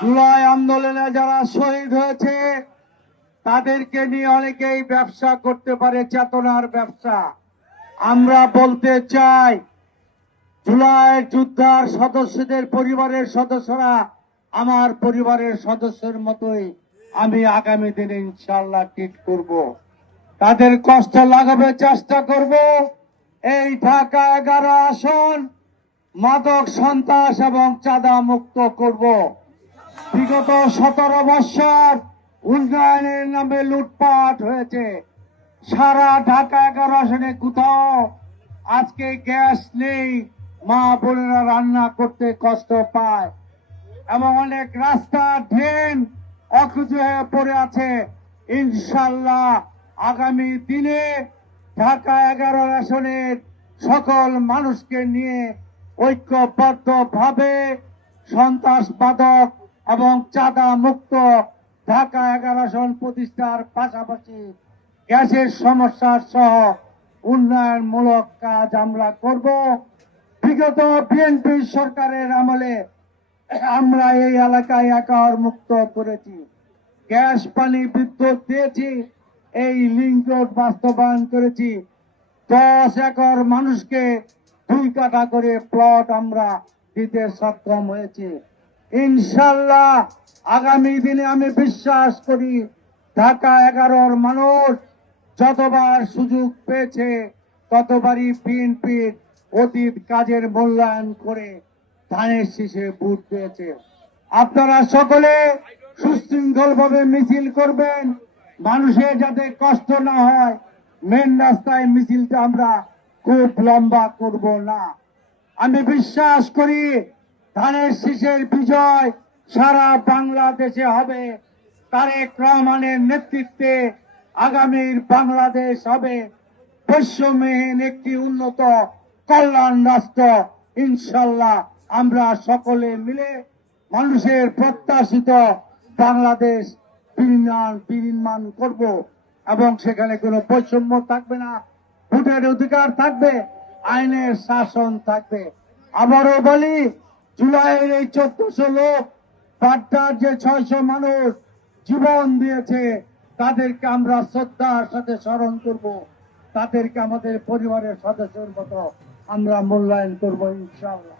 জুলাই আন্দোলনে যারা শহীদ হয়েছে তাদেরকে নিয়ে অনেকেই ব্যবসা করতে পারে, চেতনার ব্যবসা। আমরা বলতে চাই, জুলাই যোদ্ধার সদস্যদের পরিবারের সদস্যরা আমার পরিবারের সদস্যের মতোই আমি আগামী দিনে ইনশাআল্লাহ ট্রিট করব। তাদের কষ্ট লাগাবে চেষ্টা করব। এই ঢাকা 11 আসন মাদক সন্ত্রাস এবং চাঁদা মুক্ত করব। বিগত 17 বছর উন্নয়নের নামে লুটপাট হয়েছে। সারা ঢাকা 11 আসনে কোথাও আজকে গ্যাস নেই, মা বোনেরা রান্না করতে কষ্ট পায় এবং অনেক রাস্তা ড্রেন অকেজো হয়ে পড়ে আছে। ইনশাল্লাহ আগামী দিনে ঢাকা 11 আসনের সকল মানুষকে নিয়ে ঐক্যবদ্ধভাবে সন্ত্রাসবাদক এবং চাঁদা মুক্ত ঢাকা 11 আসন প্রতিষ্ঠার পাশাপাশি গ্যাসের সমস্যা সহ উন্নয়নমূলক কাজ আমরা করব। বিগত বিএনপি সরকারের আমলে আমরা এই এলাকায় একার মুক্ত করেছি, গ্যাস পানি বিদ্যুৎ দিয়েছি, এই লিংক রোড বাস্তবায়ন করেছি। 10 একর মানুষকে 2 কাঠা করে প্লট আমরা দিতে সক্ষম হয়েছি। ইনশাল্লাহ আগামী দিনে আমি বিশ্বাস করি ঢাকা 11-র মানুষ যতবার সুযোগ পেয়েছে ততবারই বিএনপির অতীত কাজের মূল্যায়ন করে ধানের শীষে ভোট পেয়েছে। আপনারা সকলে সুশৃঙ্খল ভাবে মিছিল করবেন, মানুষের যাতে কষ্ট না হয়। মেন রাস্তায় মিছিলটা আমরা খুব লম্বা করব না। আমি বিশ্বাস করি ধানের শীষের বিজয় সারা বাংলাদেশে হবে। তারেক রহমানের নেতৃত্বে আগামীর বাংলাদেশ হবে বৈষম্যহীন একটি উন্নত কল্যাণ রাষ্ট্র। ইনশাল্লাহ আমরা সকলে মিলে মানুষের প্রত্যাশিত বাংলাদেশ বিনির্মাণ করব এবং সেখানে কোনো বৈষম্য থাকবে না, ভোটের অধিকার থাকবে, আইনের শাসন থাকবে। আবারও বলি, জুলাইয়ের এই 1400 লোক, বাড্ডার যে 600 মানুষ জীবন দিয়েছে তাদেরকে আমরা শ্রদ্ধার সাথে স্মরণ করব, তাদেরকে আমাদের পরিবারের সদস্যের মতো আমরা মূল্যায়ন করব ইনশাআল্লাহ।